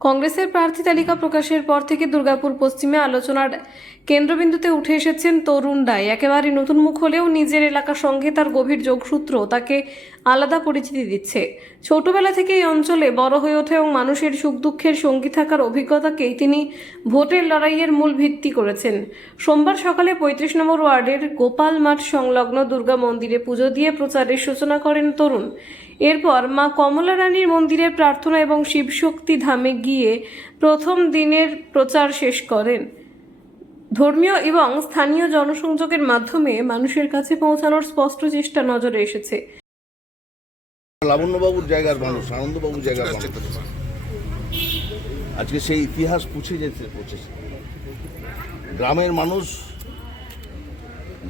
কংগ্রেসের প্রার্থী তালিকা প্রকাশের পর থেকে দুর্গাপুর পশ্চিমে আলোচনার কেন্দ্রবিন্দুতে উঠে এসেছেন তরুণ রায়। একেবারে নতুন মুখ হলেও নিজের এলাকার সঙ্গে তার গভীর যোগসূত্র তাকে আলাদা পরিচিতি দিচ্ছে। ছোটবেলা থেকে এই অঞ্চলে বড় হয়ে ওঠে এবং মানুষের সুখ দুঃখের সঙ্গী থাকার অভিজ্ঞতাকেই তিনি ভোটের লড়াইয়ের মূল ভিত্তি করেছেন। সোমবার সকালে ৩৫ নম্বর ওয়ার্ডের গোপাল মাঠ সংলগ্ন দুর্গা মন্দিরে পুজো দিয়ে প্রচারের সূচনা করেন তরুণ। এরপর মা কমলা রানীর মন্দিরে প্রার্থনা এবং শিবশক্তি ধামে গিয়ে প্রথম দিনের প্রচার শেষ করেন। ধর্মীয় এবং স্থানীয় জনসংযোগের মাধ্যমে মানুষের কাছে পৌঁছানোর স্পষ্ট চেষ্টা নজরে এসেছে। লাবণ্যবাবুর জায়গার মানুষ, আনন্দবাবুর জায়গার মানুষ আজকে সেই ইতিহাস পুছে যেতে পৌঁছেছে। গ্রামের মানুষ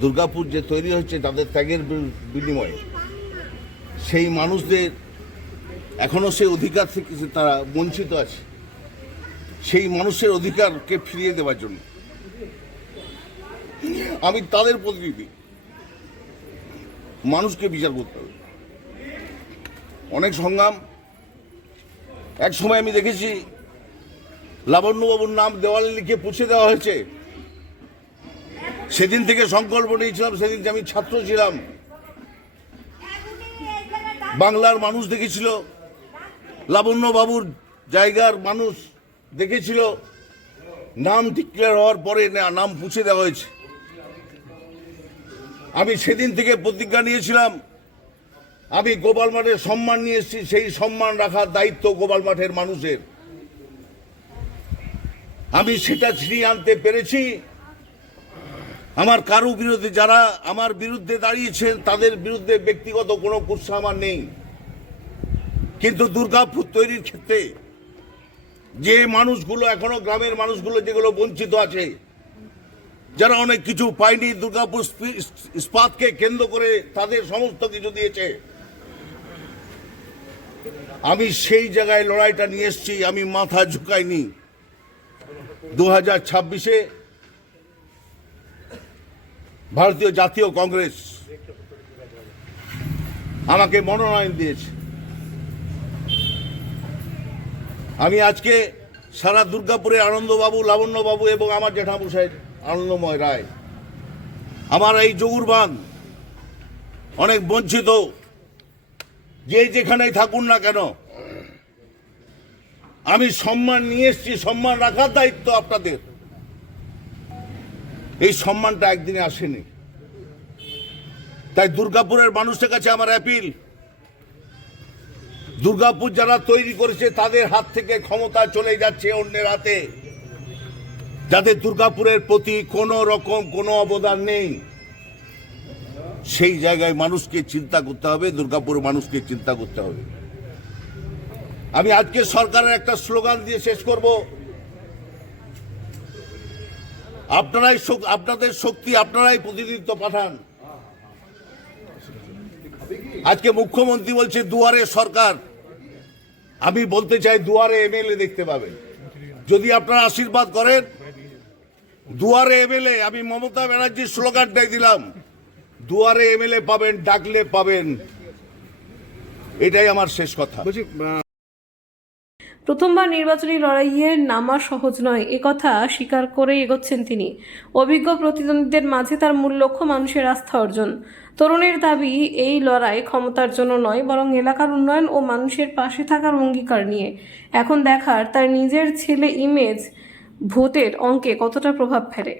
দুর্গাপুর যে তৈরি হচ্ছে তাদের ত্যাগের বিনিময়ে সেই মানুষদের এখনো সেই অধিকার থেকে তারা বঞ্চিত আছে। সেই মানুষের অধিকারকে ফিরিয়ে দেওয়ার জন্য আমি তাদের প্রতিনিধি। মানুষকে বিচার করতে হবে। অনেক সংগ্রাম, এক সময় আমি দেখেছি লাবণ্যবাবুর নাম দেওয়ালে লিখে পুছে দেওয়া হয়েছে। সেদিন থেকে সংকল্প নিয়েছিলাম, সেদিন আমি ছাত্র ছিলাম। বাংলার মানুষ দেখেছিল, লাবণ্যবাবুর জায়গার মানুষ দেখেছিল, নাম ডিক্লেয়ার হওয়ার পরে নাম পুছে দেওয়া হয়েছে। আমি সেদিন থেকে প্রতিজ্ঞা নিয়েছিলাম, আমি গোপাল মাঠের সম্মান নিয়ে এসেছি, সেই সম্মান রাখার দায়িত্ব গোপাল মাঠের মানুষের। আমি সেটা ছিনিয়ে আনতে পেরেছি। আমার কারো বিরুদ্ধে, যারা আমার বিরুদ্ধে দাঁড়িয়েছেন তাদের বিরুদ্ধে ব্যক্তিগত কোনো কুৎসা আমার নেই, কিন্তু দুর্গাপুর তৈরির ক্ষেত্রে যে মানুষগুলো এখনো, গ্রামের মানুষগুলো যেগুলো বঞ্চিত আছে, যারা অনেক কিছু পায়নি, দুর্গাপুর ইস্পাতকে কেন্দ্র করে তাদের সমস্ত কিছু দিয়েছে, আমি সেই জায়গায় লড়াইটা নিয়ে এসেছি। আমি মাথা ঝুঁকাইনি। 2026-এ ভারতীয় জাতীয় কংগ্রেস আমাকে মনোনয়ন দিয়েছে। আমি আজকে সারা দুর্গাপুরে আনন্দবাবু, লাবণ্যবাবু এবং আমার জেঠামশাই আনন্দময় রায়, আমার এই জগুরবান অনেক বঞ্চিত, যে যেখানেই থাকুন না কেন, আমি সম্মান নিয়ে এসেছি। সম্মান রাখার দায়িত্ব আপনাদের। এই সম্মানটা একদিনে আসেনি। তাই দুর্গাপুরের মানুষের কাছে আমার অ্যাপিল, দুর্গাপুর যারা তৈরি করেছে তাদের হাত থেকে ক্ষমতা চলে যাচ্ছে অন্যের হাতে, যাদের দুর্গাপুরের প্রতি কোনো রকম কোনো অবদান নেই। সেই জায়গায় মানুষকে চিন্তা করতে হবে, দুর্গাপুর মানুষকে চিন্তা করতে হবে। আমি আজকে সরকারের একটা স্লোগান দিয়ে শেষ করব, আপনারাই আপনাদের শক্তি, আপনারাই প্রতিনিধিত্ব পাঠান। আজকে মুখ্যমন্ত্রী বলছে দুয়ারে সরকার। আমি বলতে চাই দুয়ারে এমএলএ দেখতে পাবেন যদি আপনারা আশীর্বাদ করেন। দুয়ারে এমএলএ, আমি মমতা ব্যানার্জির স্লোগানটাই দিলাম, দুয়ারে এমএলএ পাবেন, ডাকলে পাবেন। এটাই আমার শেষ কথা। প্রথমবার নির্বাচনী লড়াইয়ে নামা সহজ নয়, একথা স্বীকার করে এগোচ্ছেন তিনি। অভিজ্ঞ প্রতিদ্বন্দ্বীদের মাঝে তার মূল লক্ষ্য মানুষের আস্থা অর্জন। তরুণের দাবি, এই লড়াই ক্ষমতার জন্য নয়, বরং এলাকার উন্নয়ন ও মানুষের পাশে থাকার অঙ্গীকার নিয়ে। এখন দেখার তার নিজের ছেলে ইমেজ ভোটের অঙ্কে কতটা প্রভাব ফেলে।